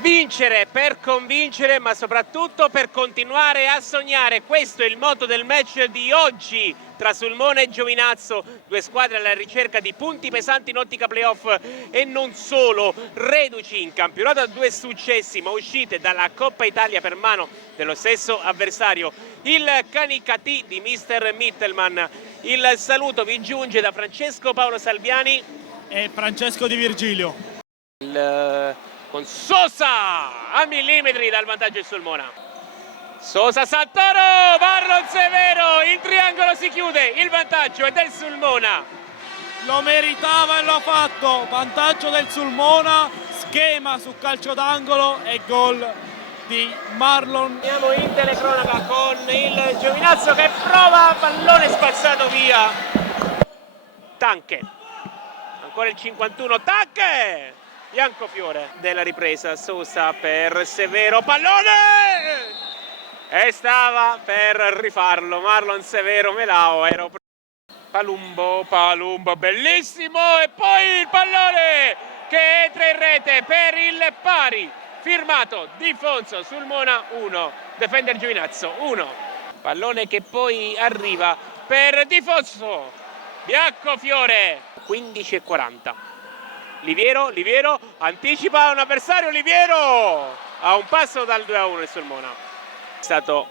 Vincere per convincere, ma soprattutto per continuare a sognare. Questo è il motto del match di oggi tra Sulmona e Giovinazzo, due squadre alla ricerca di punti pesanti in ottica playoff e non solo, reduci in campionato a due successi, ma uscite dalla Coppa Italia per mano dello stesso avversario, il Canicattì di Mister Mittelman. Il saluto vi giunge da Francesco Paolo Salviani e Francesco Di Virgilio. Con Sosa a millimetri dal vantaggio del Sulmona. Sosa Santoro, Marlon Severo, il triangolo si chiude, il vantaggio è del Sulmona. Lo meritava e lo ha fatto, vantaggio del Sulmona, schema su calcio d'angolo e gol di Marlon. Andiamo in telecronaca con il Giovinazzo che prova, pallone spazzato via. Tanche, ancora il 51, Tanche! Biancofiore della ripresa, Sosa per Severo, pallone! E stava per rifarlo Marlon Severo, Melao, Palumbo, bellissimo, e poi il pallone che entra in rete per il pari, firmato Di Fonso, Sulmona 1, Defender Giovinazzo 1. Pallone che poi arriva per Di Fonso, Biancofiore, 15:40. Liviero anticipa un avversario, Liviero a un passo dal 2-1 il Sulmona. È stato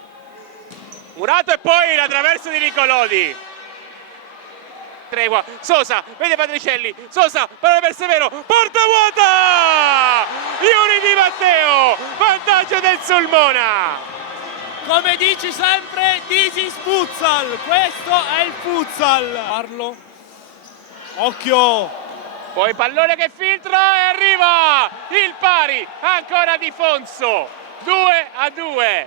murato e poi la traversa di Nicolodi. Tregua, Sosa, vede Patricelli, Sosa, palla per Severo, porta vuota! Iuri Di Matteo, vantaggio del Sulmona. Come dici sempre, this is futsal, questo è il futsal. Parlo, occhio. Poi pallone che filtra e arriva il pari, ancora Di Fonso, 2-2.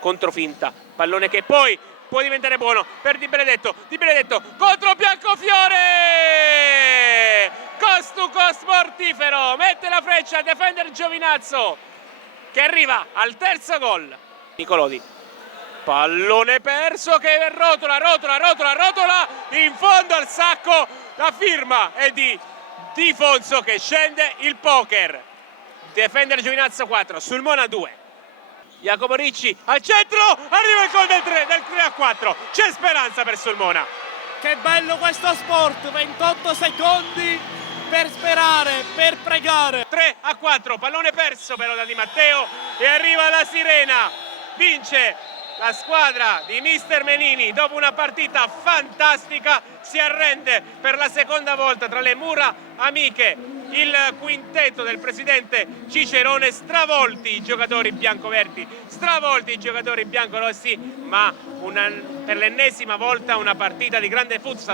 Controfinta, pallone che poi può diventare buono per Di Benedetto contro Biancofiore, cost to cost mortifero, mette la freccia, Defender Giovinazzo che arriva al terzo gol. Nicolodi, pallone perso che rotola, in fondo al sacco, la firma è di Di Fonso che scende il poker. Defender Giovinazzo 4, Sulmona 2. Jacopo Ricci al centro, arriva il gol del 3-4, c'è speranza per Sulmona. Che bello questo sport, 28 secondi per sperare, per pregare. 3-4, pallone perso però da Di Matteo e arriva la sirena, vince la squadra di Mister Menini dopo una partita fantastica, si arrende per la seconda volta tra le mura amiche. Il quintetto del presidente Cicerone, stravolti i giocatori biancoverdi, stravolti i giocatori biancorossi, ma per l'ennesima volta una partita di grande futsal.